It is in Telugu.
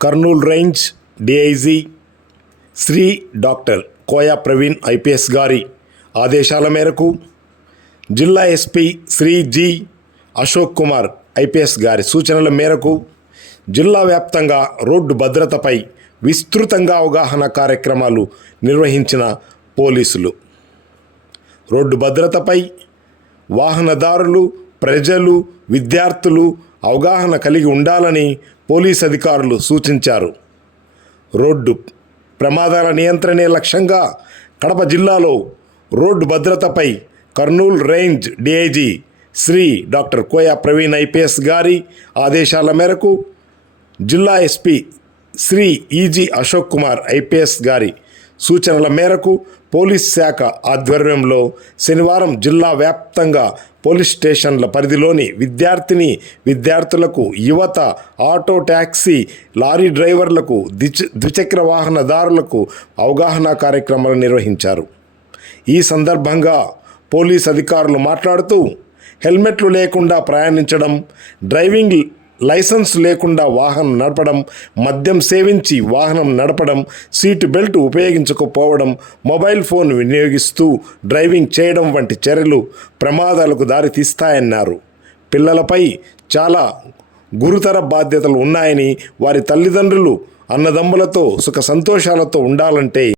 Kurnool range DIG Shri doctor Koya Praveen IPS గారి ఆదేశాల మేరకు జిల్లా SP Shri G Ashok Kumar IPS గారి సూచనల మేరకు జిల్లా వ్యాప్తంగా రోడ్డు భద్రతపై విస్తృతంగా అవగాహన కార్యక్రమాలు నిర్వహించిన పోలీసులు రోడ్డు భద్రతపై వాహనదారులు, ప్రజలు, విద్యార్థులు అవగాహన కలిగి ఉండాలని పోలీస్ అధికారులు సూచించారు. రోడ్డు ప్రమాదాల నియంత్రణే లక్ష్యంగా కడప జిల్లాలో రోడ్డు భద్రతపై Kurnool range DIG Shri doctor Koya Praveen IPS గారి ఆదేశాల మేరకు జిల్లా SP Shri G Ashok Kumar IPS గారి సూచనల మేరకు పోలీస్ శాఖ ఆధ్వర్యంలో శనివారం జిల్లా వ్యాప్తంగా పోలీస్ స్టేషన్ల పరిధిలోని విద్యార్థులకు, యువత, ఆటో, ట్యాక్సీ, లారీ డ్రైవర్లకు, ద్విచక్ర వాహనదారులకు అవగాహన కార్యక్రమాలు నిర్వహించారు. ఈ సందర్భంగా పోలీస్ అధికారులు మాట్లాడుతూ హెల్మెట్లు లేకుండా ప్రయాణించడం, డ్రైవింగ్ లైసెన్స్ లేకుండా వాహనం నడపడం, మద్యం సేవించి వాహనం నడపడం, సీటు బెల్ట్ ఉపయోగించకపోవడం, మొబైల్ ఫోన్ వినియోగిస్తూ డ్రైవింగ్ చేయడం వంటి చర్యలు ప్రమాదాలకు దారితీస్తాయన్నారు. పిల్లలపై చాలా గురుతర బాధ్యతలు ఉన్నాయని, వారి తల్లిదండ్రులు అన్నదమ్ములతో సుఖ సంతోషాలతో ఉండాలంటే